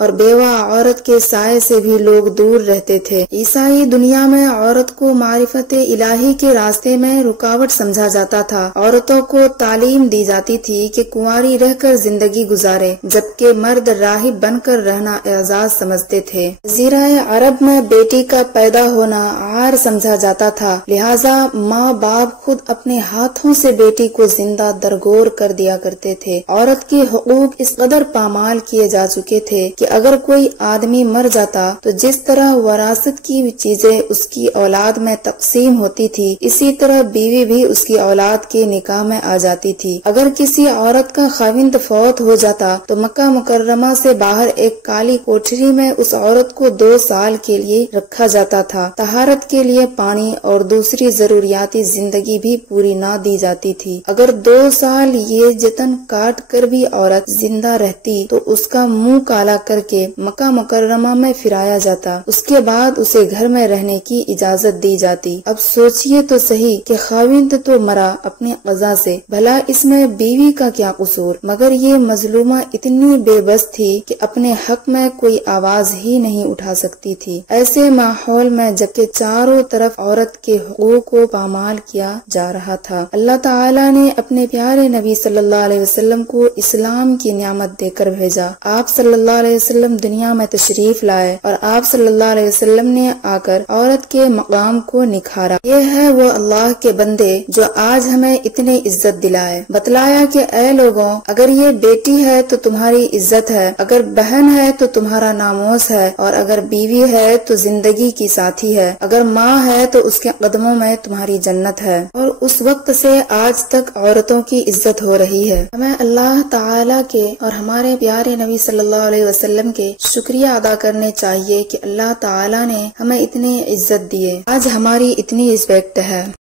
اور بیوہ عورت کے سائے سے بھی لوگ دور رہتے تھے۔ عیسائی دنیا میں عورت کو معرفت الہی کے راستے میں رکاوٹ سمجھا جاتا تھا۔ عورتوں کو تعلیم دی جاتی تھی کہ کنواری رہ کر زندگی گزارے، جبکہ مرد راہب بن کر رہنا اعزاز سمجھتے تھے۔ جزیرہ عرب میں بیٹی کا پیدا ہونا عار سمجھا جاتا تھا، لہٰذا ماں باپ خود اپنے ہاتھوں سے بیٹی کو زندہ درگور کر دیا کرتے تھے۔ عورت کے حقوق اس قدر پامال کیے جا چکے تھے کہ اگر کوئی آدمی مر جاتا تو جس طرح وراثت کی چیزیں اس کی اولاد میں تقسیم ہوتی تھی، اسی طرح بیوی بھی اس کی اولاد کے نکاح میں آ جاتی تھی۔ اگر کسی عورت کا خاوند فوت ہو جاتا تو مکہ مکرمہ سے باہر ایک کالی کوٹھری میں اس عورت کو 2 سال کے لیے رکھا جاتا تھا۔ طہارت کے لیے پانی اور دوسری ضروریاتی زندگی بھی پوری نہ دی جاتی تھی۔ اگر 2 سال یہ جتن کاٹ کر بھی عورت زندہ رہتی تو اس کا منہ کالا کر کے مکہ مکرمہ میں پھرایا جاتا، اس کے بعد اسے گھر میں رہنے کی اجازت دی جاتی۔ اب سوچئے تو صحیح کہ خاوند تو مرا اپنی قضا سے، بھلا اس میں بیوی کا کیا قصور؟ مگر یہ مظلومہ اتنی بے بس تھی کہ اپنے حق میں کوئی آواز ہی نہیں اٹھا سکتی تھی۔ ایسے ماحول میں جبکہ چاروں طرف عورت کے حقوق کو پامال کیا جا رہا تھا، اللہ تعالیٰ نے اپنے پیارے نبی صلی اللہ علیہ وسلم کو اسلام کی نعمت دے کر بھیجا۔ آپ صلی اللہ علیہ وسلم دنیا میں تشریف لائے اور آپ صلی اللہ علیہ وسلم نے آ کر عورت کے مقام کو نکھارا۔ یہ ہے وہ اللہ کے بندے جو آج ہمیں اتنی عزت دلائے۔ بتلایا کہ اے لوگوں، اگر یہ بیٹی ہے تو تمہاری عزت ہے، اگر بہن ہے تو تمہارا ناموس ہے، اور اگر بیوی ہے تو زندگی کی ساتھی ہے، اگر ماں ہے تو اس کے قدموں میں تمہاری جنت ہے۔ اور اس وقت سے آج تک عورتوں کی عزت ہو رہی ہے۔ ہمیں اللہ تعالیٰ کے اور ہمارے پیارے نبی صلی اللہ علیہ وسلم کے شکریہ ادا کرنے چاہیے کہ اللہ تعالیٰ نے ہمیں اتنی عزت دیے، آج ہماری اتنی رسپیکٹ ہے۔